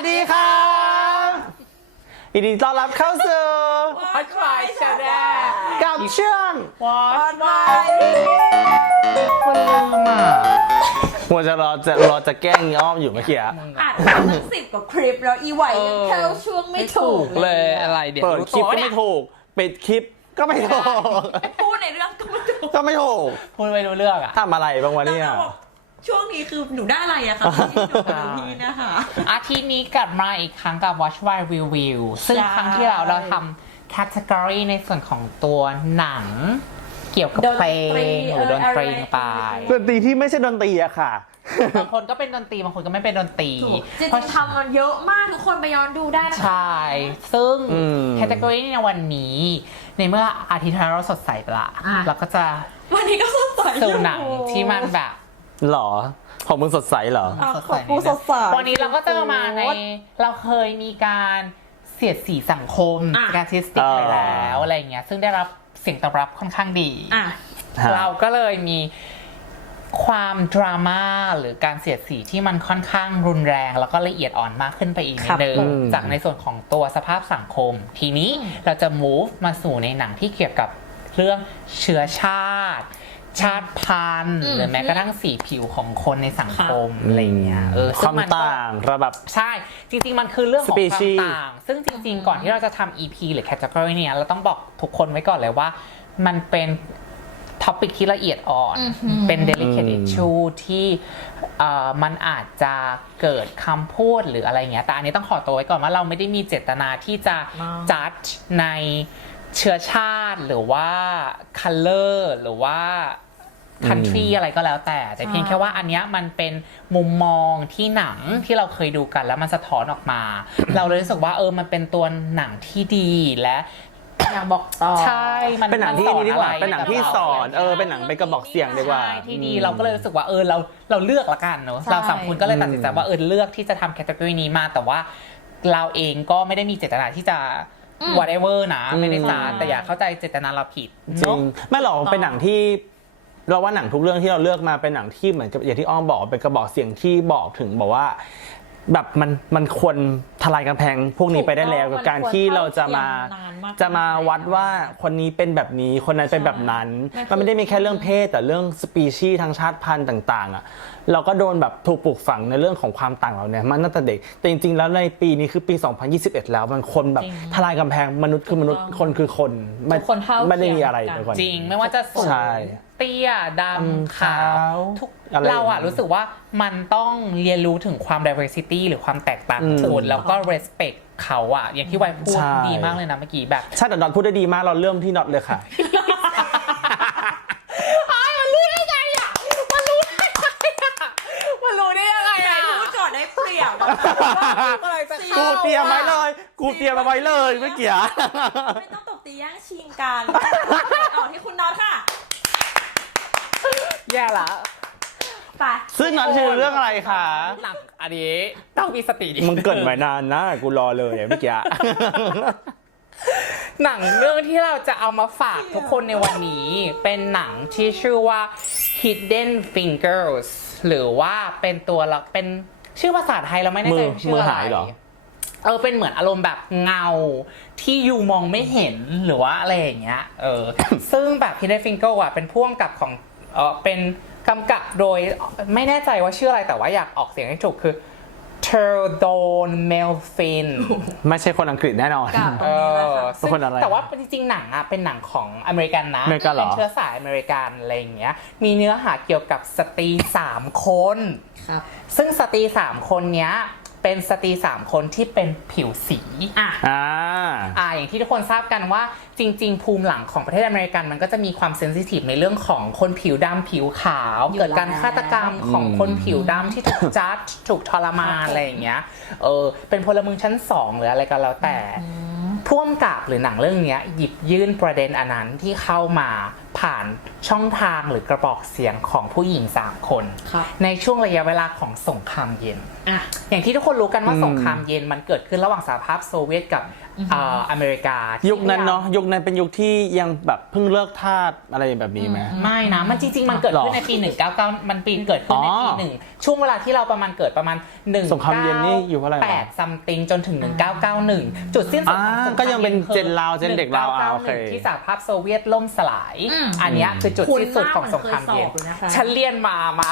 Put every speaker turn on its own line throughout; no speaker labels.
วัสดีครับยินดีต้อนรับเข้าสู่
What Cry Channel
กับช่วง
What
คนลืมอะ
มัวจะรอจะรอจะแกล้งอ้อมอยู่เมื่อกี้อะ
อัดมาตั้งสิบกว่าคลิปแล้วอีไหวยังเข้าช่วงไม่ถูก
เลยอะไรเดี๋ยว
เปิด
รู้
คลิป
ตัว
ก็
เนี่
ไม่
ย
ถูกปิดคลิปก็ไม่ถูก
พูดในเรื่องก็ไม่ถูก
ก็ไม่ถูก
พูดไม่รู้เรื่องอะ
ทำอะไรบ้างวะเนี่ย
แล้วบอก ช่วงนี้คือหนูได้อะไรอะคะพี่หนูกับพี่นะคะ
อาทิตย์นี้กลับมาอีกครั้งกับ Watch Why Review ซึ่ง
ใช่
ครั้งที่เราเราทำ category ในส่วนของตัวหนัง เกี่ยวกับเพลงหรือดนตรีไป
ดนตรีที่ไม่ใช่ดนตรีอะค่ะ
บางคนก็เป็นดนตรีบางคนก็ไม่เป็นดนตรี
ถูกจริ
เพราะ
งๆทำมันเยอะมากทุกคนไปย้อนดูได้นะคะ
ใช่ซึ่ง
อืม
category ในวันนี้ ในเมื่ออาทิตย์ที่แล้วเราสดใสไปละ
อะ
เราก็จะ
วันนี้ก็สดใส
สู่หนังที่มันแบบ
หรอ ของมึงสดใสเหรอ
อะ
สด
ขอ
ใส
บกูสดใส
วันนี้เราก็จะมาใน เราเคยมีการเสียดสีสังคม
อะ
การทิสติกไปแล้วอะไรเงี้ยซึ่งได้รับเสียงตอบรับค่อนข้างดี
อะ
ฮะ
เราก็เลยมีความดราม่าหรือการเสียดสีที่มันค่อนข้างรุนแรง แล้วก็ละเอียดอ่อนมากขึ้นไปอีกนิดนึง
อืม
จากในส่วนของตัวสภาพสังคม ทีนี้เราจะ move มาสู่ในหนังที่เกี่ยวกับเรื่องเชื้อชาติ ชาติพันธุ์
อืม
หรือแม้กระทั่งสีผิวของคนในสังคมอะไรเงี้ยเออ
ค
ซึ่
วางม
นก็
ต่างระดับ
ใช่ จริง ๆ มันคือเรื่องของความ
Species
ต่าง ซึ่งจริง ๆ ก่อนที่เราจะทำ EP หรือ category เนี่ยเราต้องบอกทุกคนไว้ก่อนเลยว่า มันเป็นท็อปิกที่ละเอียดอ่อน
อือหือ
เป็น delicate
อืม
issue ที่เอ่อมันอาจจะเกิดคำพูดหรืออะไรเงี้ยแต่อันนี้ต้องขอตัวไว้ก่อนว่าเราไม่ได้มีเจตนาที่จะ judge ในเชื้อชาติหรือว่า color หรือว่า country อะไรก็แล้วแต่ แต่เพียงแค่ว่าอันเนี้ยมันเป็นมุมมองที่หนังที่เราเคยดูกันแล้วมันสะท้อนออกมา เราเลยรู้สึกว่าเออมันเป็นตัวหนังที่ดีและ
อยากบอกต่อ
ใช่มัน
เป็นหนังที่
มัสอ
นี่ดีกว่า
อะไร
เป็นหนังที่สอนเออเป็นหนังเป็นกระบอกเสียงดีกว่า
ใช่ที่ดีเราก็เลยรู้สึกว่าเออเราเราเลือกละกันเนอะ
ใช่
เราสามคนก็เลยตัดสินใจว่าเออเลือกที่จะทำแคตตา o r y นี้มาแต่ว่าเราเองก็ไม่ได้มีเจตนาที่จะ whatever นะไม่ได้สารแต่อย่าเข้าใจเจตนาเราผิด
จริ
เนอะ
งไม่หรอกเป็นหนังที่ เราว่าหนังทุกเรื่องที่เราเลือกมาเป็นหนังที่เหมือนกับอย่างที่อ้อมบอกเป็นกระบอกเสียงที่บอกถึงบอกว่าแบบมันมันควรทลายกำแพงพวกนี้ไปได้แล้วกับการที่เราจะมาจะมาวัดว่าคนนี้เป็นแบบนี้คนนั้นเป็นแบบนั้น
ใช่
มันไม่ได้มีแค่เรื่องเพศ แต่เรื่องสปีชีส์ทางชาติพันธุ์ต่างๆอะเราก็โดนแบบถูกปลูกฝังในเรื่องของความต่างเราเนี่ยมันตั้งแต่เด็ก แต่จริงๆ แล้วในปีนี้คือปี 2021 แล้วมันคนแบบ
จริง
ทลายกำแพงมนุษย์คือมนุษย์คนคือคนไม่
ทุกคนเท่า
ไม่ได้มี
เทียม
อะไร
กัน
ไปกว่านี้
จริงไม่ว่าจะสูง
ใช่
เตี้ยด
อืมำ
ขาว
ขาว
ทุก
อะไร
เราอะรู้สึกว่ามันต้องเรียนรู้ถึงความ diversity หรือความแตกต่าง
อืม
ของคนแล้วก็ respect เขาอะอย่างที่ไวพูด
ใช่
ดีมากเลยนะเมื่อกี้แบบ
ใช่แต่น็อตพูดได้ดีมากเราเริ่มที่น็อตเลยค่ะ
มันรู้ได้ไงอะมันรู้ได้ไงอะมันรู้ได้ยังไง
ใคร
อะ
พูดก่อนได้เปรียบ
กูเตรียมไว้เลย กูเตรียมเอาไว้เลยเมื่อกี้
ไม่ต้องตบตีแย่งชิงกันต่อที่คุณน็อตค่ะ
แย่ละ
ไป
ซึ่งน็อตคือเรื่องอะไรคะ
หนักอันนี้ต้องมีสติ
มึงเกรินไว้นานนะกูรอเลยเมื่อกี้
หนังเรื่องที่เราจะเอามาฝากทุกคนในวันนี้ เป็นหนังที่ชื่อว่า Hidden Fingers หรือว่าเป็นตัวละเป็นชื่อภาษาไทยเราไม่แน่ใจ
มือ
ว่าชื่อ
มือ
อะไร
หายเหรอ
เออเป็นเหมือนอารมณ์แบบเงาที่ยูมองไม่เห็นหรือว่าอะไรอย่างเงี้ยเออซึ่งแบบ Hidden Finger อะเป็นพ่วงกับของ เออเป็นกำกับโดยไม่แน่ใจว่าชื่ออะไรแต่ว่าอยากออกเสียงให้ถูกคือ t e r d o n Melfin
ไม่ใช่คนอังกฤษแน่นอน
กับ
เออ
เป็นคนอะไร
แต่ว่าจริงๆหนังอะเป็นหนังของอเมริกันนะ
อเมริกันเหรอ
เป็นเชื้อสายอเมริกันอะไรอย่างเงี้ย มีเนื้อหาเกี่ยวกับสตรีสามคน
ครับ
ซึ่งสตรีสามคนเนี้ย เป็นสตรีสามคนที่เป็นผิวสี
อะ
อ่า
อ่าอย่างที่ทุกคนทราบกันว่าจริง ๆ ภูมิหลังของประเทศอเมริกันมันก็จะมีความเซนซิทีฟในเรื่องของคนผิวดำผิวขาว
อยู่
เกิดการ
แล้ว
ฆาตกรรมของ
อืม
คนผิวดำที่ถูก จัดถูกทรมานอะไรอย่างเงี้ยเออเป็นพลเมืองชั้นสองหรืออะไรก็แล้วแต่พ่วงกับหรือหนังเรื่องเนี้ยหยิบยื่นประเด็นอันนั้นที่เข้ามา ผ่านช่องทางหรือกระบอกเสียงของผู้หญิง3คน
ครับ
ในช่วงระยะเวลาของสงครามเย็น
อะ
อย่างที่ทุกคนรู้กันว่า
อืม
สงครามเย็นมันเกิดขึ้นระหว่างสหภาพโซเวียตกับเอ่ออเมริกาที่
ยุคนั้นเนาะยุคนั้นเป็นยุคที่ยังแบบเพิ่งเลิกทาสอะไรแบบนี้ไหม
ไม่นะ มันจริง ๆ มันเกิดขึ้น
หรอ
ในปี 199 มันปีเกิดขึ้นในปี
อ๋อ
หนึ่งช่วงเวลาที่เราประมาณเกิดประมาณ1
สงครามเย็นนี่อยู่เท่าไหร่วะ
แปดซัมติงจนถึง 1991 จุดสิ้นสุดของ
อ่า
สงคราม
ก็ยังเป็น
คือ
เจนเราเจนเด็กเราอะโอเค
1991ที่สหภาพโซเวียตล่มสลาย
อืม
อันเนี้ยคือจุดสิ้นสุดของสงครามเย็น
คุณมากเหมือนเคยสอบเลยนะคะ
ฉันเรียนมามา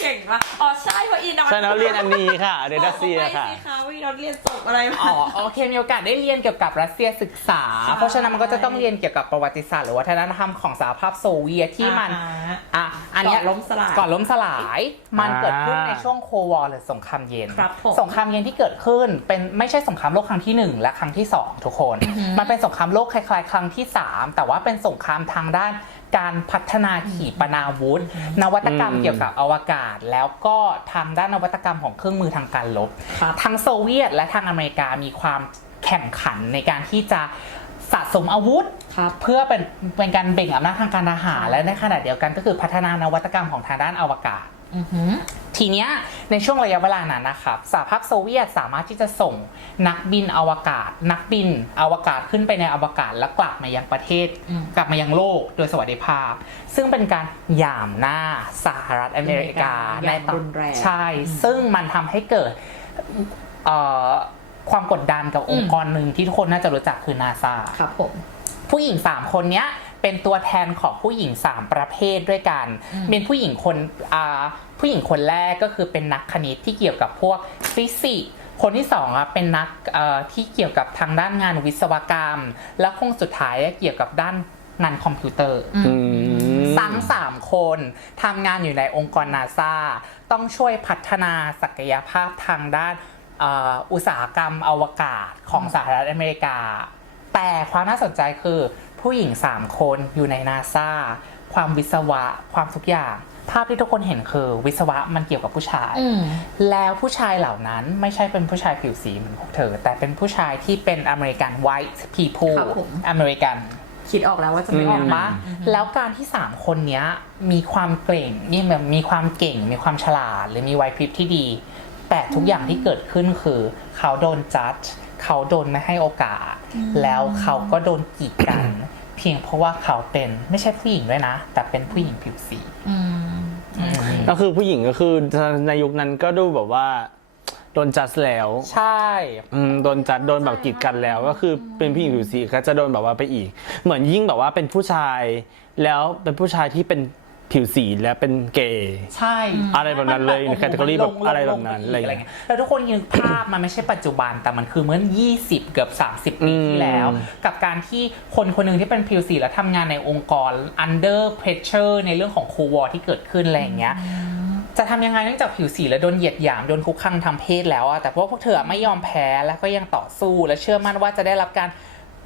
เก่งปะอ๋อใช่เพราะอีนอต
ใช่นะเรียนอันนี้ค่ะเดนดัสเซียค่ะ
บอกไปสิคะว่าอีนอตเรียนจบอะไรมา
อ๋อโอเคมีโอกาสได้เรียนเกี่ยวกับรัสเซียศึกษา
ใช่
เพราะฉะนั้นมันก็จะต้องเรียนเกี่ยวกับประวัติศาสตร์หรือวัฒนธรรมของสหภาพโซเวียตที่มัน
อ่าฮะ
อะอันเนี้ย
ก่อนล้มสลาย
ก่อนล้มสลาย มัน
อ่า
เกิดขึ้นในช่วงโควอร์หรือสงครามเย็น
ครับผม
สงครามเย็นที่เกิดขึ้นเป็นไม่ใช่สงครามโลกครั้งที่หนึ่งและครั้งที่สองทุกคนมันเป็นสงครามโลกคล้ายๆ ครั้งที่สามแต่ว่าเป็นสงครามทางด้านการพัฒนาขีปนาวุธ นวัตกรรม
อืม
เกี่ยวกับอวกาศ แล้วก็ทางด้านนวัตกรรมของเครื่องมือทางการลบ
ครับ
ทั้งโซเวียตและทางอเมริกามีความ แข่งขันในการที่จะสะสมอาวุธ
ครับ
เพื่อเป็นเป็นการเบ่งอำนาจทางการทหารและในขณะเดียวกันก็คือพัฒนานวัตกรรมของทางด้านอวกาศ
อือหือ
ทีเนี้ยในช่วงระยะเวลานั้นนะครับสหภาพโซเวียตสามารถที่จะส่งนักบินอวกาศ นักบินอวกาศขึ้นไปในอวกาศแล้วกลับมายังประเทศ
อืม
กลับมายังโลกโดยสวัสดิภาพ ซึ่งเป็นการหย่ามหน้าสหรัฐอเมริกา
อย่าง
ตอน
รุนแรง
ใช่ ซึ่งมันทำให้เกิดเอ่อ ความกดดันกับองค์กรหนึ่งที่ทุกคนน่าจะรู้จักคือนาซา
ครับผม
ผู้หญิง3คนเนี้ยเป็นตัวแทนของผู้หญิง3ประเภทด้วยกัน
อืม
เป็นผู้หญิงคนอ่าผู้หญิงคนแรกก็คือเป็นนักคณิตที่เกี่ยวกับพวกฟิสิกส์คนที่สองอะเป็นนักเอ่อที่เกี่ยวกับทางด้านงานวิศวกรรม และคงสุดท้ายเกี่ยวกับด้านงานคอมพิวเตอร์
อืม
ทั้งสามคนทำงานอยู่ในองค์กรนาซาต้องช่วยพัฒนาศักยภาพทางด้านเอ่ออุตสาหกรรมอวกาศของสหรัฐอเมริกา แต่ความน่าสนใจคือผู้หญิง 3 คนอยู่ในนาซาความวิศวะความทุกอย่าง ภาพที่ทุกคนเห็นคือวิศวะมันเกี่ยวกับผู้ชาย
อืม
แล้วผู้ชายเหล่านั้นไม่ใช่เป็นผู้ชายผิวสีเหมือนพวกเธอ แต่เป็นผู้ชายที่เป็นอเมริกัน white people
ครับผม
อเมริกัน
คิดออกแล้วว่าจะไม่
อ
อ
อ
อกก
มาแล้วการที่ 3 คนเนี้ยมีความเก่งมีแบบมีความเก่ง มีความฉลาด หรือมีไหวพริบที่ดี แต่ทุกอย่างที่เกิดขึ้นคือ เขาโดนจัดเขาโดนไม่ให้โอกาส แล้วเขาก็โดนกีดกัน เพียงเพราะว่าเขาเป็นไม่ใช่ผู้หญิงด้วยนะ แต่เป็นผู้หญิงผิวสี
อืม
ก็คือผู้หญิงก็คือในยุคนั้นก็ดูแบบว่าโดนจัดแล้ว
ใช่
อืมโดนจัดโดนแบบกีดกันแล้ว ก็คือเป็นผู้หญิงผิวสีก็จะโดนแบบว่าไปอีก เหมือนยิ่งแบบว่าเป็นผู้ชาย แล้วเป็นผู้ชายที่เป็น ผิวสีและเป็นเกย์
ใช่
อะไรแบบนั้นเลยใน category
มันลง
แบบอะไรแบบนั้น
ลง
อะไร
ไป
อย่าง
อีก
เงี้ย
แล้วทุกคนยังภาพมันไม่ใช่ปัจจุบันแต่มันคือเมื่อ 20 เกือบ 30 ปีที่แล้ว
อืม
กับการที่คนคนหนึ่งที่เป็นผิวสีแล้วทำงานในองค์กร under pressure ในเรื่องของคูวอที่เกิดขึ้นอะไรอย่างเงี้ยจะทำยังไงเนื่องจากผิวสีแล้วโดนเหยียดหยามโดนคุกคามทางเพศแล้วอะแต่พวกพวกเธอไม่ยอมแพ้แล้วก็ยังต่อสู้และเชื่อมั่นว่าจะได้รับการ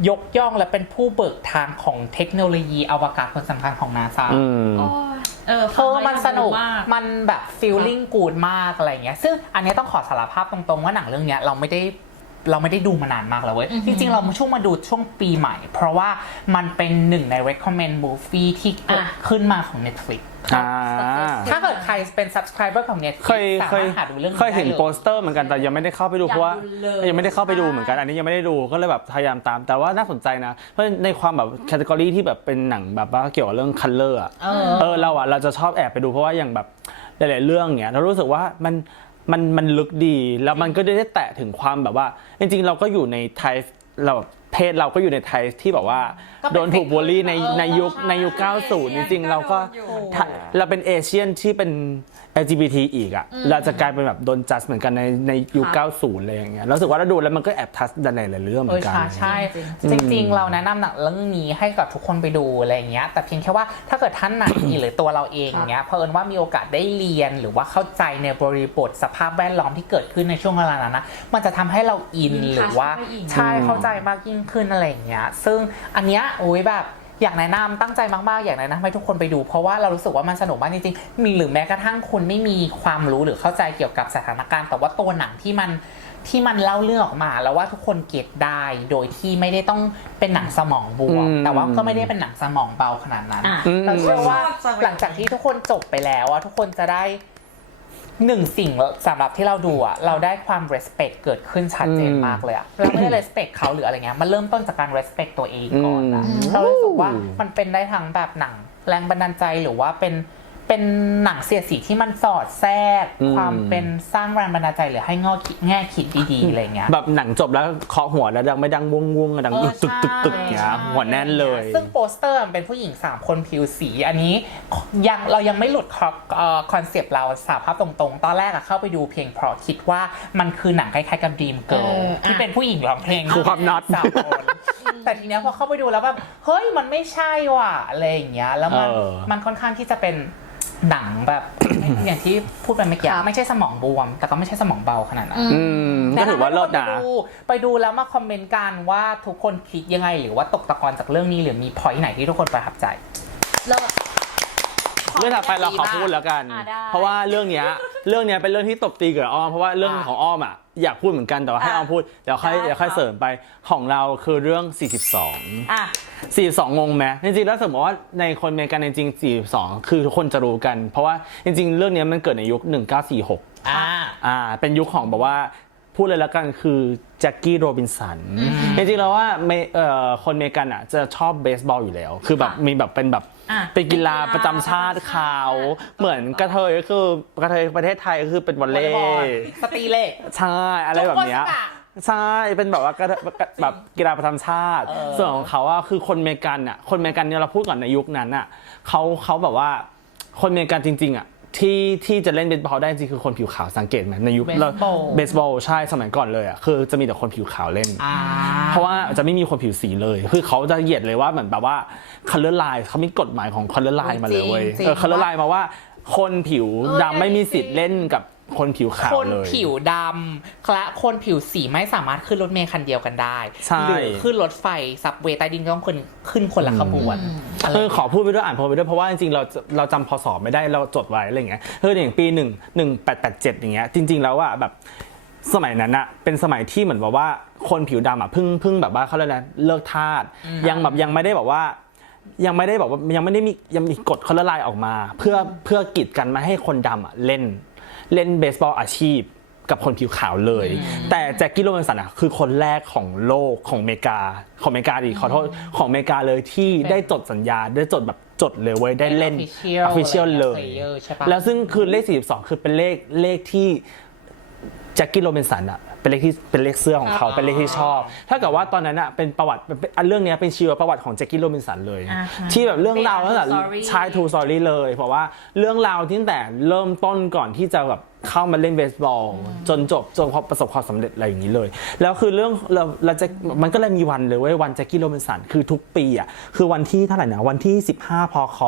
ยกย่องและเป็นผู้เบิกทางของเทคโนโลยีอวกาศคนสำคัญของนาซา
อืม
โอ้ยเออ
เธอมันสนุก
มาก
มันแบบฟีลลิ่งกูดมากอะไรเงี้ย ซึ่งอันเนี้ยต้องขอสารภาพตรงๆว่าหนังเรื่องเนี้ยเราไม่ได้ เราไม่ได้ดูมานานมากแล้วเว้ย
อือหื
จ
อ
ริง ๆ เราช่วงมาดูช่วงปีใหม่ เพราะว่ามันเป็นหนึ่งใน recommend movie ที่เกิด
อะ
ขึ้นมาของ Netflix
อ่า
ถ้าเกิดใครเป็น subscriber ของ Netflix
เคย
สา
เคย
มารถหาดูเรื่องนี้
เคยเห็น
ได้ล
โปสเตอร์เหมือนกันแต่ยังไม่ได้เข้าไปดูเพราะว่า
ดูเลย
ยังไม่ได้เข้าไปดูเหมือนกันอันนี้ยังไม่ได้ดูก็เลยแบบพยายามตาม แต่ว่าน่าสนใจนะเพราะในความแบบแคตตากรีที่แบบเป็นหนังแบบว่าเกี่ยวกับเรื่องคัลเลอร์อะ
เออ
เออเราอะเราจะชอบแอบไปดูเพราะว่าอย่างแบบหลายๆเรื่องเนี้ยเรารู้สึกว่ามัน มันมันลึกดีแล้วมันก็ได้แตะถึงความแบบว่า จริงๆ เราก็อยู่ในไทป์เราแบบเพศเราก็อยู่ในไทป์ที่แบบว่า
ก็เป็น
โดนถูกบูลลี่ใน
เออ
ในยุคในยุค90 จริงๆ เราก็ถ้าเราเป็นเอเชียนที่เป็น LGBT อีกอะเราจะกลายเป็นแบบโดนจัดเหมือนกันในในยุค90เลยอย่างเงี้ยเรารู้สึกว่าเราดูแล้วมันก็แอบทัชในหลายๆเรื่องเห
เอ
มือ
อน
กัน
ใช่ใช่
จริ
จ
งๆ
ริง ๆ เราแนะนำหนังเรื่องนี้ให้กับทุกคนไปดูอะไรอย่างเงี้ย แต่เพียงแค่ว่าถ้าเกิดท่านไหนหรือตัวเราเองเงี้ยเพอิญว่ามีโอกาสได้เรียนหรือว่าเข้าใจในบริบทสภาพแวดล้อมที่เกิดขึ้นในช่วงเวลานั้นนะมันจะทำให้เราอิน
ยิ่ง
หรือว่า
touch เข้าไปอีก
ใช่เข้าใจมากยิ่งขึ้นอะไรอย่างเงี้ย ซึ่งอันเนี้ยโอ้ยแบบ อยากแนะนำตั้งใจมากๆ อยากแนะนำให้ทุกคนไปดู เพราะว่าเรารู้สึกว่ามันสนุกมากจริงๆ มีหรือแม้กระทั่งคุณไม่มีความรู้หรือเข้าใจเกี่ยวกับสถานการณ์ แต่ว่าตัวหนังที่มันที่มันเล่าเรื่องออกมาแล้วว่าทุกคนเก็ตได้โดยที่ไม่ได้ต้องเป็นหนังสมองบวม
อืม
แต่ว่าก็ไม่ได้เป็นหนังสมองเบาขนาดนั้น
อะ
เราเชื่อว่า
ชอบจังเลย
หลังจากที่ทุกคนจบไปแล้วอะทุกคนจะได้ หนึ่งสิ่งสำหรับที่เราดูอะเราได้ความ respect เกิดขึ้นชัดเจน
อืม
มากเลยอะเราไม่ได้ respect เขาหรืออะไรเงี้ยมันเริ่มต้นจากการ respect ตัวเองก่อนนะ
อืม
เรารู้สึกว่ามันเป็นได้ทั้งแบบหนัง แรงบันดาลใจหรือว่าเป็น เป็นหนังเสียดสีที่มันสอดแทรก
อืม
ความเป็นสร้างแรงบันดาลใจหรือให้งอคิดแง่คิดดีๆอะไรเงี้ย
แบบหนังจบแล้วเคาะหัวแล้วดังไม่ดังวงวงๆดัง
เออ
ตึกตึกตึก
ใช่
เงี้ยหัวแน่นเลย
ซึ่งโปสเตอร์มันเป็นผู้หญิง 3 คนผิวสี อันนี้ยังเรายังไม่หลุดคอนเซปต์เราสาภาพตรงๆ ตอนแรกอะเข้าไปดูเพียงเพราะคิดว่ามันคือหนังคล้ายๆกับ Dream Girl
เอออะ
ที่เป็นผู้หญิงร้องเพลง
คือความน็อต
สามคนแต่ทีเนี้ยพอเข้าไปดูแล้วแบบ เฮ้ยมันไม่ใช่ว่ะอะไรอย่างเงี้ยแล้วมัน
เออ
มันค่อนข้างที่จะเป็น หนังแบบ อย่างที่พูดไปเมื่อกี้ไม่ใช่สมองบวม แต่ก็ไม่ใช่สมองเบาขนาดนั้น
อืมก็ถือว่าเลิศ
แนะ
นะ
นำให้ทุกคไปดูไปดูแล้วมาคอมเมนต์กันว่าทุกคนคิดยังไง หรือว่าตกตะกอนจากเรื่องนี้หรือมีพอยต์ไหนที่ทุกคนประทับใจ
เลิศ
เรื่องถัดไปเราขอพูดแล้วกัน
อะได้
เพราะว่าเรื่องเนี้ย เรื่องเนี้ยเป็นเรื่องที่ตบตีกับอ้อม เพราะว่าเรื่อง
อะ
ของอ้อมอะ อยากพูดเหมือนกันแต่ว่าให้
อะ
อ้อมพูดเดี๋ยวค่อย
ได้
เดี๋ยวค่อย
ครับ
เสริมไปของเราคือเรื่อง 42
อะ
42 งงไหมจริงๆแล้วสมมติว่าในคนอเมริกันจริงๆ42 คือทุกคนจะรู้กัน เพราะว่าจริงๆ เรื่องเนี้ยมันเกิดในยุค 1946
อ่า
อ่าเป็นยุคของแบบว่าพูดเลยแล้วกันคือแจ็คกี้โรบินสันจริงๆแล้วว่าเมเอ่อคนอเมริกันอะจะชอบเบสบอลอยู่แล้ว คือแบบ
ค่ะ
มีแบบเป็นแบบ
อะ
เป็นกีฬา
เป็นกีฬา
ประจำชาติ
ประจำชาติ
เขาเหมือนกระเทยก็คือกระเทยประเทศไทยก็คือเป็นวอลเล
วอลเลย์บอล
ย์
สตรีเหล็ก
ใช่อะไรแบบเนี้ย
จงโกสกะ
ใช่ เป็นแบบว่ากระเทยแบบกีฬาประจำชาติ
เออ
ส่วนของเขาอะคือคนอเมริกันอะคนอเมริกันเนี่ยเราพูดก่อนในยุคนั้นอะเขาเขาแบบว่าคนอเมริกันจริงๆอะ ที่ที่จะเล่นเบสบอลได้จริงคือคนผิวขาวสังเกตไหมในยุค
เบสบอล
เบสบอลใช่สมัยก่อนเลยอะคือจะมีแต่คนผิวขาวเล่น
อ่า
เพราะว่าจะไม่มีคนผิวสีเลย คือเขาจะเหยียดเลยว่าเหมือนแบบว่า color line เขามีกฎหมายของ color line มาเลยเว้ย
จริงๆ
เออ color line มาว่า คนผิว
เออ
ดำไม่มีสิท
จริ
ธิ์
ง
เล่นกับ คนผิวขาว
คน
เลย
ผิวดำและคนผิวสีไม่สามารถขึ้นรถเมล์คันเดียวกันได้
ใช่
หรือขึ้นรถไฟซับเวย์ใต้ดินก็ต้องขึ้นขึ้นคนละขบวนอะไร
เออขอพูดไปด้วยอ่านพอไปด้วยเพราะว่าจริงๆเราเราจำพศไม่ได้เราจดไว้อะไรเงี้ยเอออย่างปีหนึ่งหนึ่งแปดแปดเจ็ดอย่างเงี้ยจริง ๆ แล้วอะแบบสมัยนั้นอะเป็นสมัยที่เหมือนแบบว่าคนผิวดำอะเพิ่งเพิ่งแบบว่าเขาเรียกอะไรนะเลิกทาสยังแบบยังไม่ได้แบบว่า ยังไม่ได้บอกว่ายังไม่ได้มียังมีกฎเขาละลายออกมา เพื่อเพื่อกีดกันไม่ให้คนดำอะเล่น เล่นเบสบอลอาชีพกับคนผิวขาวเลย แต่แจ็คกี้โรบินสันอะคือคนแรกของโลกของอเมริกา ของอเมริกาดิขอโทษของอเมริกาเลยที่ได้จดสัญญาได้จดแบบจดเลยเว้ยได้เล่น
official
official
อะไร
เล
เงี้ย
ย
player ใช่ปะ
แล้วซึ่งคือเลข 42 คือเป็นเลขเลขที่แจ็คกี้โรบินสันอะ เป็นเลขที่เป็นเลขเสื้อของเขาเป็นเลขที่ชอบ ถ้าเกิดว่าตอนนั้นอะเป็นประวัติเป็นอันเรื่องเนี้ยเป็นชีวประวัติของแจ็คกี้โรบินสันเลย
อ่าฮะ
ที่แบบเรื่องราว
เป็น
ตั้งแต่
true story
ชายทูสอรี่เลย เพราะว่าเรื่องราวที่ตั้งแต่เริ่มต้นก่อนที่จะแบบเข้ามาเล่นเบสบอล จนจบจนประสบความสำเร็จอะไรอย่างนี้เลย แล้วคือเรื่องเราเราจะมันก็เลยมีวันเลยเว้ยวันแจ็คกี้โรบินสันคือทุกปีอะคือวันที่เท่าไหร่นะวันที่ 15 พค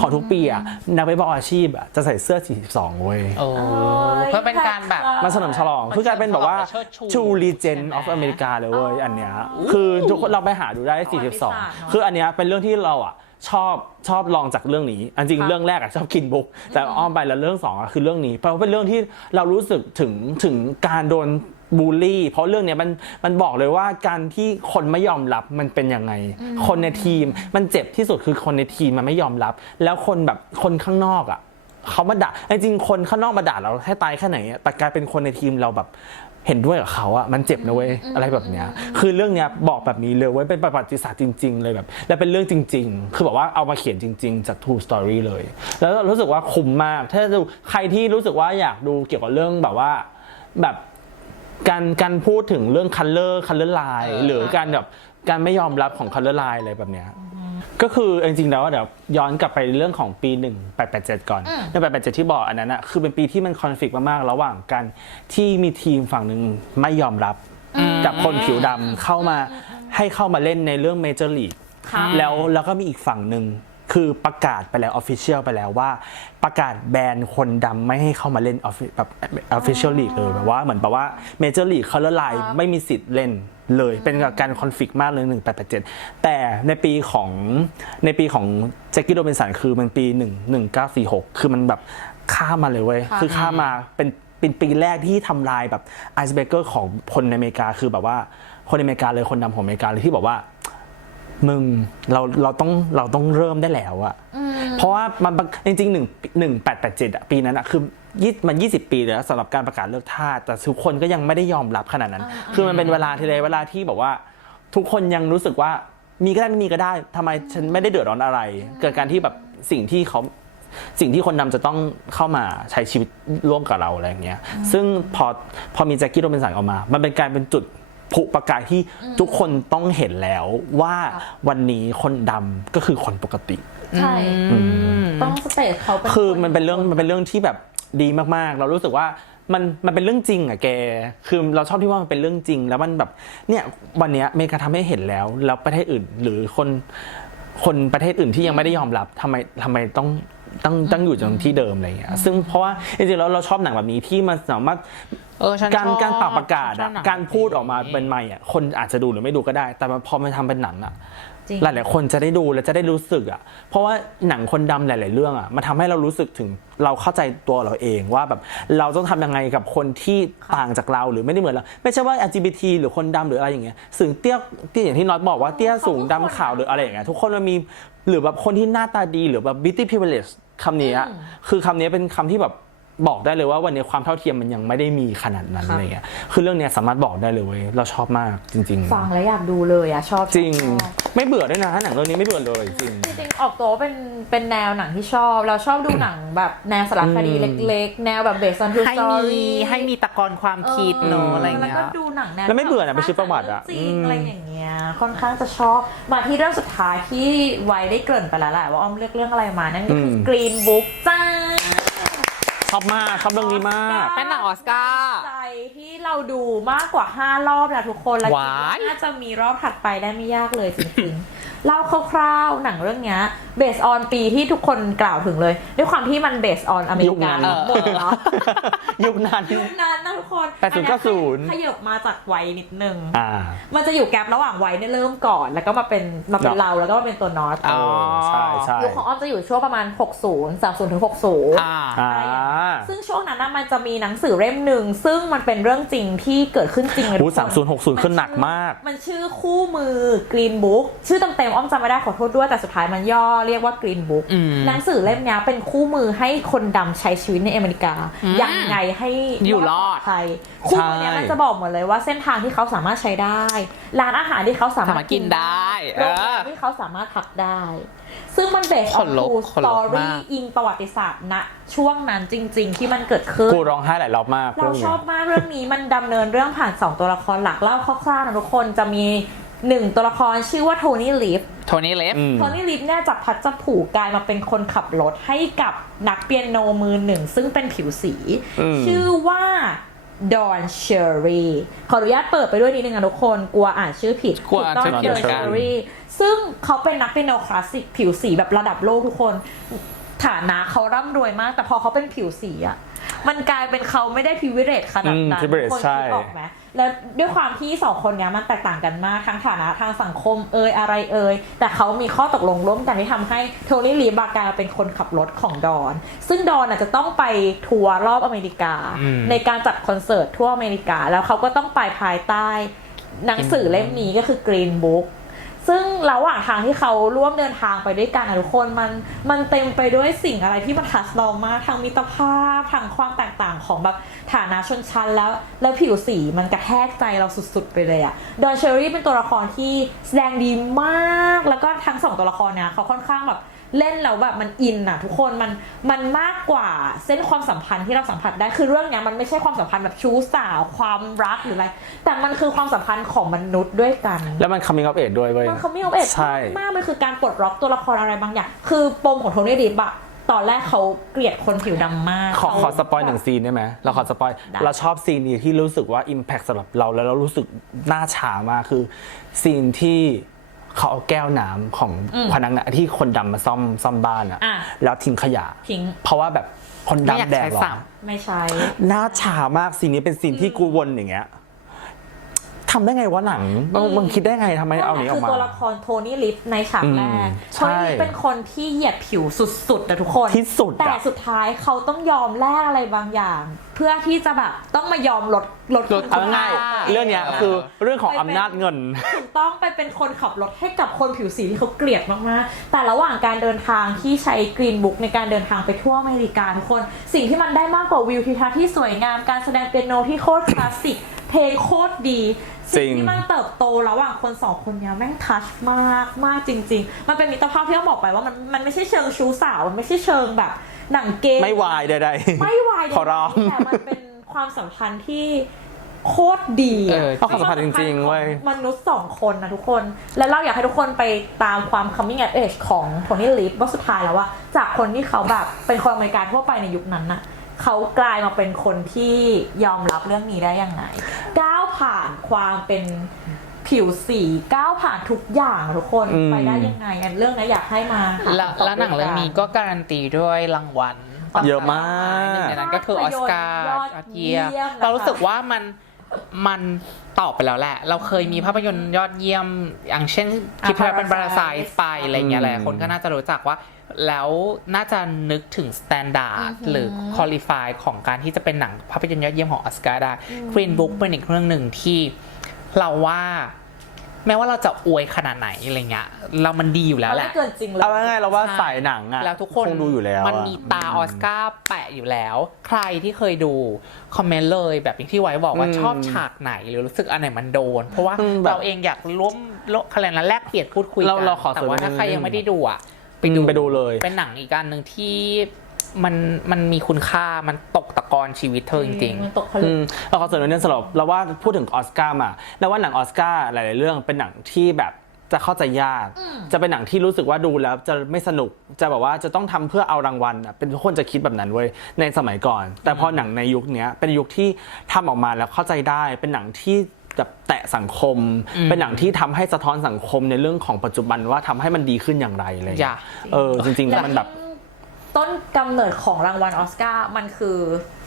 ของทุกปีอะนักเบสบอลอาชีพอะจะใส่เสื้อ 42 เว้ย
เออเพื่อเป็นการแบบ
มาเฉลิมฉลองคือกลายเป็นแบบว่า
เชิดชู
True Legend of อเมริกาเลยเว้ยอันเนี้ยคือทุกคนเราไปหาดูได้
ประวัติศาสตร์เนอะ
42 คืออันเนี้ยเป็นเรื่องที่เราอะชอบชอบลองจากเรื่องนี้อันจริง
ครับ
เรื่องแรกอะชอบกินบุ๊กแต่อ้อมไปแล้วเรื่องสองอะคือเรื่องนี้เพราะว่าเป็นเรื่องที่เรารู้สึกถึงถึงการโดน บูลลี่ เพราะเรื่องเนี้ยมันมันบอกเลยว่าการที่คนไม่ยอมรับมันเป็นยังไง คนในทีมมันเจ็บที่สุดคือคนในทีมมันไม่ยอมรับ แล้วคนแบบคนข้างนอกอะเขามาด่าจริงๆคนข้างนอกมาด่าเราให้ตายแค่ไหนอะแต่กลายเป็นคนในทีมเราแบบเห็นด้วยกับเขาอะมันเจ็บนะเว้ยอะไรแบบเนี้ยคือเรื่องเนี้ยบอกแบบนี้เลยเว้ยเป็นประวัติศาสตร์จริง ๆ เลยแบบ และเป็นเรื่องจริง ๆ คือแบบว่าเอามาเขียนจริง ๆ จาก True Story เลย แล้วรู้สึกว่าคุ้มมาก ถ้าดูใครที่รู้สึกว่าอยากดูเกี่ยวกับเรื่องแบบว่าแบบ การการพูดถึงเรื่อง color color line
เออ
หรือการแบบการไม่ยอมรับของ color line อะไรแบบเนี้ยก็คือจริงๆแล้วเดี๋ยวย้อนกลับไปเรื่องของปี 1887 ก่อนใน1887 ที่บอกอันนั้นอะคือเป็นปีที่มันคอนฟ lict มากๆ ระหว่างกันที่มีทีมฝั่งหนึ่งไม่ยอมรับกับคนผิวดำเข้ามาให้เข้ามาเล่นในเรื่องเมเจอร์ลีก
ค่ะ
แล้วแล้วก็มีอีกฝั่งหนึ่ง คือประกาศไปแล้วออฟฟิเชียลไปแล้วว่า ประกาศแบนคนดำไม่ให้เข้ามาเล่น offi- แบบออฟฟิเชียลลีกเลยแบบว่าเหมือนแบบว่าเมเจอร์ลีกเขาละลายไม่มีสิทธิ์เล่นเลยเป็นการคอนฟ lict มากเลย1887 แต่ในปีของในปีของแจ็คกี้โรบินสันคือมันปี1 1946 คือมันแบบข้ามมาเลยเว้ย
ค่ะ
คือข้ามมาเป็นเป็นปีแรกที่ทำลายแบบไอซ์เบเกอร์ของคนในอเมริกาคือแบบว่าคนในอเมริกาเลยคนดำของอเมริกาเลยที่บอกว่า มึงเราเราต้องเราต้องเริ่มได้แล้วอะเพราะว่ามันจริงๆหนึ่งหนึ่งแปดแปดเจ็ดอะปีนั้นอะคือยี่มันยี่สิบปีเลยนะสำหรับการประกาศเลิกทาสแต่ทุกคนก็ยังไม่ได้ยอมรับขนาดนั้น คือมันเป็นเวลาที่เลยเวลาที่แบบว่า ทุกคนยังรู้สึกว่ามีก็ได้ไม่มีก็ได้ทำไมฉันไม่ได้เดือดร้อนอะไร เกิดการที่แบบสิ่งที่เขาสิ่งที่คนนำจะต้องเข้ามาใช้ชีวิตร่วมกับเราอะไรอย่างเงี้ย ซึ่งพอพอมีแจ็คกี้โรบินสันออกมา มันเป็นการเป็นจุด ผุประกายที่ทุกคนต้องเห็นแล้วว่าวันนี้คนดำก็คือคนปกติ
ใช่ต้องสเตจเขาเป็น
คือ
ค
มันเป็นเรื่องมันเป็นเรื่องที่แบบดีมากๆ เรารู้สึกว่ามันมันเป็นเรื่องจริงอะแก คือเราชอบที่ว่ามันเป็นเรื่องจริง แล้วมันแบบเนี่ยวันเนี้ยอเมริกาทำให้เห็นแล้ว แล้วประเทศอื่น หรือคนคนประเทศอื่นที่ยังไม่ได้ยอมรับทำไมทำไมต้องต้องต้องอยู่ตรงที่เดิมอะไรเงี้ยซึ่งเพราะว่าจริงๆแล้วเราชอบหนังแบบนี้ที่มันสามารถ
เออฉัน
การ
ชอบ
การปรับประกาศ
ฉันช
อะ
อบหนัง
การพูดออกมาเป็นไม่อะคนอาจจะดูหรือไม่ดูก็ได้ แต่พอมันทำเป็นหนังอะ
จริง
หลายๆคนจะได้ดูและจะได้รู้สึกอะเพราะว่าหนังคนดำหลาย ๆ เรื่องอะมันทำให้เรารู้สึกถึงเราเข้าใจตัวเราเองว่าแบบเราต้องทำยังไงกับคนที่ต่างจากเราหรือไม่ได้เหมือนเราไม่ใช่ว่า LGBT หรือคนดำหรืออะไรอย่างเงี้ยสึงเตี้ยเตี้ยอย่างที่น็อตบอกว่าเตี้ยสูงดำขาวหรืออะไรอย่างเงี้ยทุกคนมันมีหรือแบบคนที่หน้าตาดีหรือแบบ beauty privilege คำนี้อะคือคำนี้เป็นคำที่แบบ บอกได้เลยว่าวันนี้ความเท่าเทียมมันยังไม่ได้มีขนาดนั้น
ครับ
อะไรเงี้ยคือเรื่องเนี้ยสามารถบอกได้เลยเว้ยเราชอบมากจริงๆ
ฟังแล้วอยากดูเลยอะชอบ
จริง
ชอบ
ไม่เบื่อด้วยนะหนังเรื่องนี้ไม่เบื่อเลยจริง
จริงๆออกตัวว่าเป็นเป็นแนวหนังที่ชอบ เราชอบดูหนังแบบแนวสารคดี
อืม
เล็กๆ แนวแบบ based on true
ให้
story
มีให้มีตะกอนความคิดเนอะอะไร
แล้ว
เงี้ย
ก็ดูหนังแนว
แล้วไม่เบื่อนะเป็นชีวิตประวัติอะ
จริง
อืม
อะไรอย่างเงี้ยค่อนข้างจะชอบมาที่เรื่องสุดท้ายที่ไวได้เกริ่นไปแล้วแหละว่าอ้อมเลือกเรื่องอะไรมานั่นก็คือ Green Book จ้า
ชอบมากชอบเรื่องนี้มาก
เป็นหนังออสการ์
ใจที่เราดูมากกว่า 5 รอบแล้วทุกคน และคิด
ว้า
ว่าย น่าจะมีรอบถัดไปได้ไม่ยากเลยจริงๆ เล่าคร่าวๆหนังเรื่องเนี้ยเบสออนปีที่ทุกคนกล่าวถึงเลย ด้วยความที่มันเบสออนอเม
ยุ
ริ
ค
กา
นั้น
ทั้งหมดเนาะ
ยุคนั้น
ยุคนั้นนะทุกคน
80
อันเนี้ย
90
ขยับมาจากวัยนิดนึง
อ่า
มันจะอยู่แกลระหว่างวัยเนี่ยเริ่มก่อน แล้วก็มาเป็นมาเป็น
เนาะ
เราแล้วก็มาเป็นตัวนอต
เออใช่ใช่
ยุคของอ้อมจะอยู่ช่วงประมาณ 60 30ถึง60
อ่า
อ่า
ซึ่งช่วงนั้นนะมันจะมีหนังสือเล่มหนึ่ง ซึ่งมันเป็นเรื่องจริงที่เกิดขึ้นจริงเลย
อู้
ทุกคน
สามศูนย์หกศูนย์ขึ้นหนักมาก
มันชื่อคู่มือ Green Book ชื่อเต็มๆอ้อมจำไม่ได้ขอโทษด้วยแต่สุดท้ายมันย่อเรียกว่า Green Book
อืม
หนังสือเล่มเนี้ยเป็นคู่มือให้คนดำใช้ชีวิตในอเมริกา
อืม
ยังไงให้
อยู่รอด
ใครคู่มือเนี้ย
ใช่
มันจะบอกหมดเลยว่าเส้นทางที่เขาสามารถใช้ได้ ร้านอาหารที่เขาสาาร
สามมาร
ถ
ถกินได้
โรงแร
เออ
มที่เขาสามารถพักได้ ซึ่งมันเบส
ข
on
นลุก
true
ขนลุก
story
มาก
อิงประวัติศาสตร์ณช่วงนั้นจริง ๆ ที่มันเกิดขึ้น
กูร้องไห้หลายรอบมาก
เรา
เรื่อง
ช
นี้
อบมากเรื่องนี้มันดำเนินเรื่องผ่าน 2 ตัวละครหลักเล่าคร่าวๆนะทุกคนจะมี 1ตัวละครชื่อว่าโทนี่ลิฟ
โทนี่เลฟ
อืม
โทนี่ลิฟเนี่ยจากพัดจะผูกกลายมาเป็นคนขับรถให้กับนักเปียโนมือหนึ่ง ซึ่งเป็นผิวสี
อืม
ชื่อว่าดอนเชอรี่ขออนุญาตเปิดไปด้วยนิดนึงนะทุกคน กลัวอ่านชื่อผิด
กลัวอ่านชื่อผิด
ด
เห
อ
มื
น
อน
เช
กัน
อรี่ซึ่งเขาเป็นนักเปียโนคลาสสิกผิวสีแบบระดับโลกทุกคน ฐานะเขาร่ำรวยมาก แต่พอเขาเป็นผิวสีอะมันกลายเป็นเขาไม่ได้พิเวเรตขนาดนั้น
อืม privilege
คน
ใช่
คิดออกไหมแล้วด้วยความที่สองคนเนี้ยมันแตกต่างกันมากทั้งฐานะทางสังคมเอ่ยอะไรเอ่ยแต่เขามีข้อตกลงร่วมกันที่ทำให้โทนี่ลีบากลายมาเป็นคนขับรถของดอน ซึ่งดอนอาจจะต้องไปทัวร์รอบอเมริกา
อืม
ในการจัดคอนเสิร์ตทั่วอเมริกา แล้วเขาก็ต้องไปภายใต้หนังสือเล่มนี้ก็คือ Green Book ซึ่งระหว่างทางที่เขาร่วมเดินทางไปด้วยกันอะทุกคนมันมันเต็มไปด้วยสิ่งอะไรที่มันทัชเรามากทางมิตรภาพทางความแตกต่างของแบบฐานะชนชั้นแล้ว แล้วผิวสีมันกระแทกใจเราสุดๆไปเลยอะดอนเชอรี่เป็นตัวละครที่แสดงดีมาก แล้วก็ทั้งสองตัวละครเนี่ยเขาค่อนข้างแบบ เล่นแล้วแบบมันอินอะทุกคนมันมันมากกว่าเส้นความสัมพันธ์ที่เราสัมผัสได้คือเรื่องเนี้ยมันไม่ใช่ความสัมพันธ์แบบชู้สาวความรักหรืออะไร แต่มันคือความสัมพันธ์ของมนุษย์ด้วยกัน
แล้วมัน coming of age ด้วยเว้ย
มันเขาไม่เอาเอ็ด
ใช่
มากมันคือการปลดล็อกตัวละครอะไรบางอย่าง คือปมของโทนี่ดิบอะตอนแรกเขาเกลียดคนผิวดำมาก
ขอขอสปอยหนึ่งซีนได้ไหมเราขอสปอย
ได้
เราชอบซีนนี้ที่รู้สึกว่า Impact สำหรับเราแล้วเรารู้สึกน่าฉามากคือซีนที่ เขาเอาแก้วน้ำของพนักงานที่คนดำมาซ่อมซ่อมบ้านอะ
อะ
แล้วทิ้งขยะ
ทิ้ง
เพราะว่าแบบคน
ไม่อยาก
ดำแดก
ใช้
หรอ
สับ
ไม่ใช่
หน้าฉามากซีนนี้เป็นซีนที่กูวนอย่างเงี้ย ทำได้ไงวะหนังมึงมึงคิดได้ไงทำไมเอานี้ออ
คื
กมา
ตัวละครโทนี่ลิฟในฉากแรก
อืม
โทนี่ลิฟ
ใช่
เป็นคนที่เหยียดผิวสุดๆแต่ทุกคน
ที่สุด
แต่
อะ
สุดท้ายเขาต้องยอมแลกอะไรบางอย่าง เพื่อที่จะแบบต้องมายอมลดลด
ลด
คุณ
เอาง่าย
ค่
ๆเรื่องเนี้ยคือเรื่องของอำนาจเงิน
ถูกต้องไปเป็นคนขับรถให้กับคนผิวสีที่เขาเกลียดมากๆ แต่ระหว่างการเดินทางที่ใช้กรีนบุ๊กในการเดินทางไปทั่วอเมริกาทุกคนสิ่งที่มันได้มากกว่าวิวทิวทัศน์ที่สวยงามการแสดงเปียโนที่โคตรคลาสสิกเพลงโคตรดี สิ่งที่มันเติบโตระหว่างคนสองคนเนี้ยแม่งทัชมากมากจริง ๆ มันเป็นมิตรภาพที่ต้องบอกไปว่ามันมันไม่ใช่เชิงชู้สาวมันไม่ใช่เชิงแบบหนังเกย์
ไม่วายใดๆ
ไม่วาย
ขอร้อง
แต่มันเป็นความสัมพันธ์ที่โคตรดี
เอ
อะ
อ
เอาความสัมพันธ์จริงๆเว้ย
มนุษย์สองคนนะทุกคน และเราอยากให้ทุกคนไปตามความ coming of age ของโทนี่ลิฟว่าสุดท้ายแล้วว่า จากคนที่เขาแบบเป็นคนอเมริกันทั่วไปในยุคนั้นน่ะ เขากลายมาเป็นคนที่ยอมรับเรื่องนี้ได้ยังไง ก้าวผ่านความเป็นผิวสีก้าวผ่านทุกอย่างอะทุกคน
อืม
ไปได้ยังไงอันเรื่องนี้อยากให้มาหา
แล้ว
คำตอบ
แล้วหนังเรื่องนี้
ด้วย
ก็การันตีด้วยรางวัล
เยอะมาก
หนึ่งในนั้นก็คือออสการ์
ยอด
ยอดเยี่ยม
เยี่ยมนะคะ
เรารู้สึกว่ามัน มันตอบไปแล้วแหละ เราเคยมีภาพยนตร์ยอดเยี่ยม อย่างเช่นคิดว่าเป็นบาราไซส์ไปอะไรเงี้ยแหละ
อืม
คนก็น่าจะรู้จักว่า แล้วน่าจะนึกถึงสแตนดาร์ดหรือคอลิฟายของการที่จะเป็นหนังภาพยนตร์ยอดเยี่ยมของออสการ์ได้ Green Book เป็นอีกเรื่องหนึ่งที่เราว่า แม้ว่าเราจะอวยขนาดไหนอะไรเงี้ยเรามันดีอยู่แล้ว
มัน
แห
ไม่
ละ
เกินจริงเลย
เอาง่ายๆเราว่า
ใช่
สายหนังอะ
แล้วทุกคน
คงดูอยู่แล้ว
มัน
อะ
มีตาออสการ์แปะอยู่แล้ว ใครที่เคยดูคอมเมนต์เลยแบบอย่างที่ไว้บอกว่า
อืม
ชอบฉากไหนหรือรู้สึกอันไหนมันโดน เพราะว่า
อืมแบบ
เราเองอยากร่วมโลกคะแนนนั้นแลกเปลี่ยนพูดคุยกั
เราเราขอ
แต่ว่า
เสริม
ถ้าใคร
นิดนึง
ยังไม่ได้ดูอะ
ไปดูไปดูเลย
เป็นหนังอีกอันหนึ่งที่ มันมันมีคุณค่ามันตกตะกอนชีวิตเธอจริง
มันตกผลึ
อื
ก
มเราขอเสริมนิดนึงสำหรับเราว่าพูดถึงออสการ์มาแล้วว่าหนังออสการ์หลาย ๆ เรื่องเป็นหนังที่แบบจะเข้าใจยากจะเป็นหนังที่รู้สึกว่าดูแล้วจะไม่สนุกจะแบบว่าจะต้องทำเพื่อเอารางวัลอะเป็นทุกคนจะคิดแบบนั้นเว้ยในสมัยก่อน แต่พอหนังในยุคเนี้ยเป็นยุคที่ทำออกมาแล้วเข้าใจได้ เป็นหนังที่แบบแตะสังคม
อืม
เป็นหนังที่ทำให้สะท้อนสังคมในเรื่องของปัจจุบันว่าทำให้มันดีขึ้นอย่างไรอะไรอย่าง
อ
เลย
ย่า
เออจริงๆแล้วมันแบบ
ต้นกำเนิดของรางวัลออสการ์มันคือ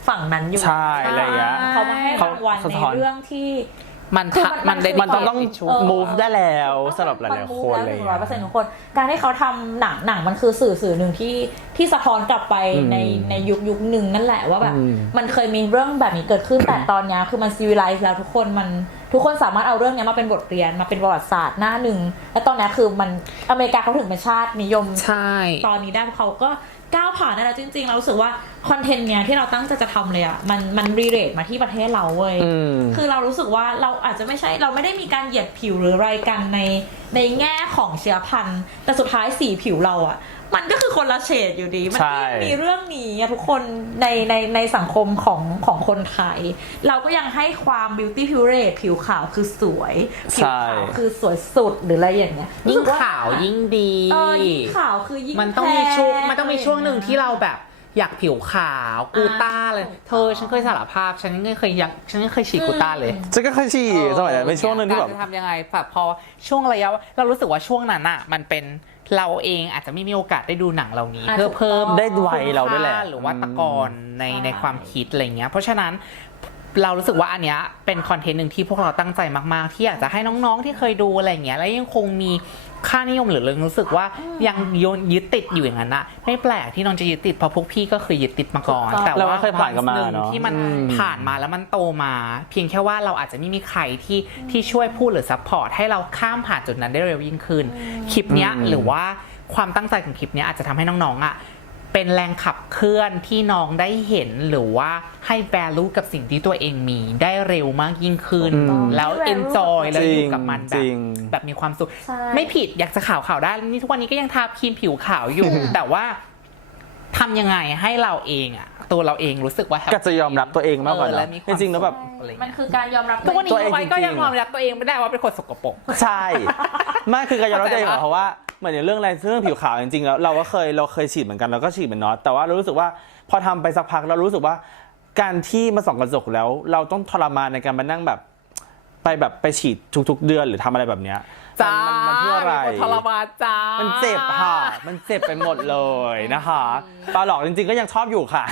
ฝั่งนั้นอยู่
ใช่อะไรอย่างเงี้ย
เขามาให้รางวัล
เขา
ใน
สะท้อน
เรื่องที่
มัน
คือ
ทะ
มัน
มันได้
มันต้องต้อง
เออ
move ได้แล้วสำหรับหลายๆคน
เล
เลยย
ร้อยเปอร์เซ็นต์ของคน การที่เขาทำหนังหนังมันคือสื่อสื่อหนึ่งที่ที่สะท้อนกลับไป
อืม
ในในยุคยุคหนึ่งนั่นแหละว่าแบบ
อืม
มันเคยมีเรื่องแบบนี้เกิดขึ้น แต่ตอนเนี้ยคือมันซีวิไลซ์แล้วทุกคนมันทุกคนสามารถเอาเรื่องเนี้ยมาเป็นบทเรียนมาเป็นประวัติศาสตร์หน้าหนึ่งและตอนเนี้ยคือมันอเมริกาเขาถึงเป็นชาตินิยม
ใช่
ตอนนี้ได้เพราะเขาก็ ก้าวผ่านได้แล้วจริง ๆ เรารู้สึกว่าคอนเทนต์เนี้ยที่เราตั้งใจจะทำเลยอะมันมันรีเลทมาที่ประเทศเราเว้ย
อืม
คือเรารู้สึกว่าเราอาจจะไม่ใช่เราไม่ได้มีการเหยียดผิวหรืออะไรกันในในแง่ของเชื้อพันธุ์ แต่สุดท้ายสีผิวเราอะ มันก็คือคนละเฉดอยู่ดี มัน
ใช่
ก็ยังมีเรื่องนี้อะทุกคนในในในสังคมของของคนไทย เราก็ยังให้ความ beauty purity ผิวขาวคือสวย ผิวขาวคือสวยสุดหรืออะไรอย่างเงี้ย
ยิ่ง
รู้สึก
ขาวยิ่งดี
เออยิ่งขาวคือยิ่ง
มันต้องมีช่วง
แพ
มันต้องมีช่วงหนึ่งที่เราแบบอยากผิวขาวกูต้าเลย
ถูกต้อง
เธอฉันเคยสารภาพ ฉันไม่เคยยังฉันไม่เคยฉีดกูต้าเลย
ฉันก็เคยฉี่สมัยนั้นเป็นช่วงหนึ่งที่แบบ
การจะทำยังไงแบบพอช่วงระยะเรารู้สึกว่าช่วงนั้นอะมันเป็น เราเองอาจจะไม่มีโอกาสได้ดูหนังเหล่านี้
อะ
เพื่อเพิ่ม
ถูกต้อง
ได้วัยเราด้วยแหละ
คุณค่หรือว่าตะกอนใน
ใช่
ในความคิดอะไรเงี้ยเพราะฉะนั้นเรารู้สึกว่าอันเนี้ยเป็นคอนเทนต์หนึ่งที่พวกเราตั้งใจมาก ๆ ที่อยากจะให้น้อง ๆ ที่เคยดูอะไรเงี้ยแล้วยังคงมี ค่านิยมหรือเรื่องรู้สึกว่ายังโยนยึดติดอยู่อย่างนั้นอะไม่แปลกที่น้องจะยึดติดเพราะพวกพี่ก็เคยยึดติดมาก่อน
ถูกต้อง
แต่
เรา
ว่า
ก็เคยผ่านกันมา
หนึ่ง
เนอะ
ที่มัน
อืม
ผ่านมาแล้วมันโตมา เพียงแค่ว่าเราอาจจะไม่มีใครที่ที่ช่วยพูดหรือซัพพอร์ตให้เราข้ามผ่านจุดนั้นได้เร็วยิ่งขึ้นคลิปเนี้ย
อืม
หรือว่าความตั้งใจของคลิปเนี้ยอาจจะทำให้น้องๆอะ เป็นแรงขับเคลื่อนที่น้องได้เห็นหรือว่าให้ value กับสิ่งที่ตัวเองมีได้เร็วมากยิ่งขึ้น
อืม
แล้ว
ให้ value
enjoy แล้วอยู่
จริง
กับมันแบ
จ
บ
ริง
แบบมีความสุข
ใช่
ไม่ผิดอยากจะขาวขาวๆได้นี่ทุกวันนี้ก็ยังทาครีมผิวขาวอยู่ แต่ว่าทำยังไงให้เราเองอะตัวเราเองรู้สึกว่า happy
ก็จะยอมรับตัวเองมากกว่า
เออ
นะ
และมีความ
จริงๆแล้วแบบ
สุขอะไร
มัน
เงี้ย
คือการยอมรับ
ทุกวันนี้
ตัวเอง
ไว้ก็
จริงๆ
ยังยอมรับตัวเองไม่ได้ว่าเป็นคนสกปรก
ใช่ ไม่คือการยอมรับตัวเอง
เข้าใจปะ
เพราะว่า เหมือนอย่างเรื่องอะไรเรื่องผิวขาวจริงๆแล้วเราก็เคยเราเคยฉีดเหมือนกันเราก็ฉีดเหมือนน็อตแต่ว่าเรารู้สึกว่าพอทำไปสักพักเรารู้สึกว่าการที่มาส่องกระจกแล้ว เราต้องทรมานในการมานั่งแบบ ไปแบบไปฉีดทุก ๆ เดือนหรือทำอะไรแบบเนี้ย
จ้า
มันมันเพื่ออะไร
มีคนทรมานจ้า
มันเจ็บค่ะ มันเจ็บไปหมดเลยนะคะปลาหลอกจริงๆก็ยังชอบอยู่ค่ะ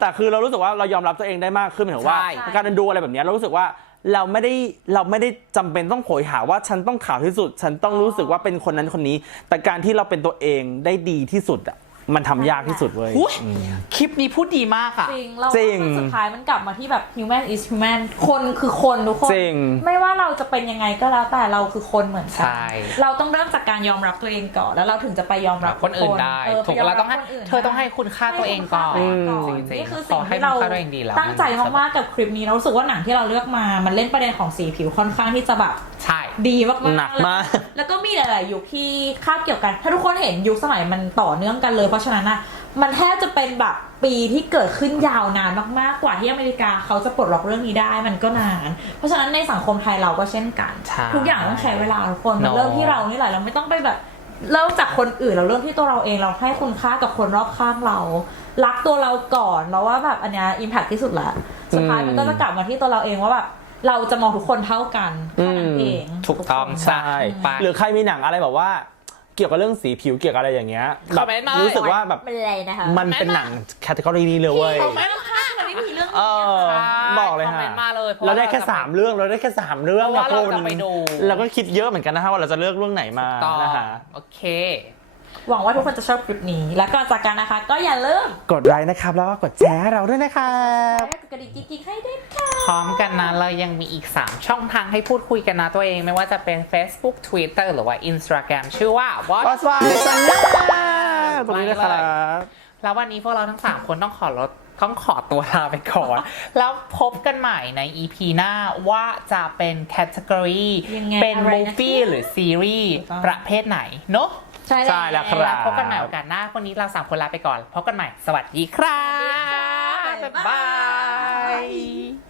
แต่คือเรารู้สึกว่าเรายอมรับตัวเองได้มากขึ้นหมายถึงว่า
ใช่
การดูอะไรแบบเนี้ยเรารู้สึกว่า เราไม่ได้เราไม่ได้จำเป็นต้องโหยหาว่าฉันต้องขาวที่สุด ฉันต้องรู้สึกว่าเป็นคนนั้นคนนี้ แต่การที่เราเป็นตัวเองได้ดีที่สุดอะ มันทำยากที่สุดเว้ย
อุ๊ย
อืม
คลิปนี้พูดดีมากอะ
จริงเรา
จริง
ว่าสุดท้ายมันกลับมาที่แบบ human is human คนคือคนทุกคน
จริง
ไม่ว่าเราจะเป็นยังไงก็แล้วแต่เราคือคนเหมือนกั
ใช่
เราต้องเริ่มจากการยอมรับตัวเองก่อนแล้วเราถึงจะไปยอมรับ
คนอื่นได้
เออ
ถูก
ไปยม
เราต้องให้
บคนน
เธอต้องให้คุณค่าตัวเองก่อน
ให้คุณค่าตัวเองก่อน
จริงๆ
นี่คือ
ข
สิ่
องให้
ที่เรา
คุณค่าตัวเองดีแล้ว
ตั้งใจมากๆกับคลิปนี้เรารู้สึกว่าหนังที่เราเลือกมา มันเล่นประเด็นของสีผิวค่อนข้างที่จะแบบ
ใช่
ดีมากๆ
หนักมาก
แล้วแล้วก็มีหลายๆยุคที่คาบเกี่ยวกัน ถ้าทุกคนเห็นยุคสมัยมันต่อเนื่องกันเลย เพราะฉะนั้นนะมันแทบจะเป็นแบบปีที่เกิดขึ้นยาวนานมากๆกว่าที่อเมริกาเขาจะปลดล็อกเรื่องนี้ได้มันก็นาน เพราะฉะนั้นในสังคมไทยเราก็เช่นกัน
ใช่
ทุกอย่างต้องใช้เวลาทุกคนมัน
เนอะ
เริ่มที่เรานี่แหละเราไม่ต้องไปแบบเริ่มจากคนอื่นเราเริ่มที่ตัวเราเองเราให้คุณค่ากับคนรอบข้างเรา รักตัวเราก่อนแล้วว่าแบบอันเนี้ยอิมแพคที่สุดละสุดท้ายมันก็จะกลับมาที่ตัวเราเองว่าแบบ เราจะมองทุกคนเท่ากันแค่นั้นเอง
ถูกต้อง
ใช่
ไป
หรือใครมีหนังอะไรแบบว่าเกี่ยวกับเรื่องสีผิวเกี่ยวกับอะไรอย่างเงี้ย
คอมเมนต์มา
รู้สึกว่าแบบ
เป็นไรนะคะ
มันเป็นหนังแคตตากรีนี้เลยเว้ย
เขาไม่ต้องฆ่ามันไม่มีเรื่อง
เอ
นี้
อ
อะค่ะ
บอกเลย
คอม
ฮะ
เมนต์มาเลยเพราะ
เราได้แค่
ว่าเราจะ
สามเรื่องเราได้แค่สามเรื่อง
เพราะว่าเรา
คุณ
จะไปดู
เราก็คิดเยอะเหมือนกันนะฮะว่าเราจะเลือกเรื่องไหนมา
ต่อ
นะฮะ
โอเค
หวังว่าทุกคนจะชอบคลิปนี้ และก่อนจากกันนะคะ ก็อย่าลืม
กดไลค์นะครับ แล้วก็กดแชร์ให้เราด้วยนะครับ
กดกระดิ่งกิ๊กๆให้ด้วยค่ะ
พร้อมกันนะเรายังมีอีก 3 ช่องทางให้พูดคุยกันนะตัวเองไม่ว่าจะเป็น Facebook Twitter หรือว่า Instagram ชื่อว่า What
บอสวายชันแนลตรงนี้นะครับ
แล้ววันนี้พวกเราทั้ง 3 คนต้องขอลดต้องขอตัวลาไปก่อน แล้วพบกันใหม่ใน EP หน้าว่าจะเป็นแคตตากรี
ยังไง
เป็น
อะไร
มู
นะ
ฟี่
คะ
หรือซีรีส์
ถูกต้อง
ประเภทไหนเนอะ
ใช่
ใช่แล้วครับ
พบกันใหม่โอกาสหน้า วันนี้เราสามคนลาไปก่อน พบกันใหม่ สวัสดีครับ
สวัสดีค่ะ
บ๊ายบาย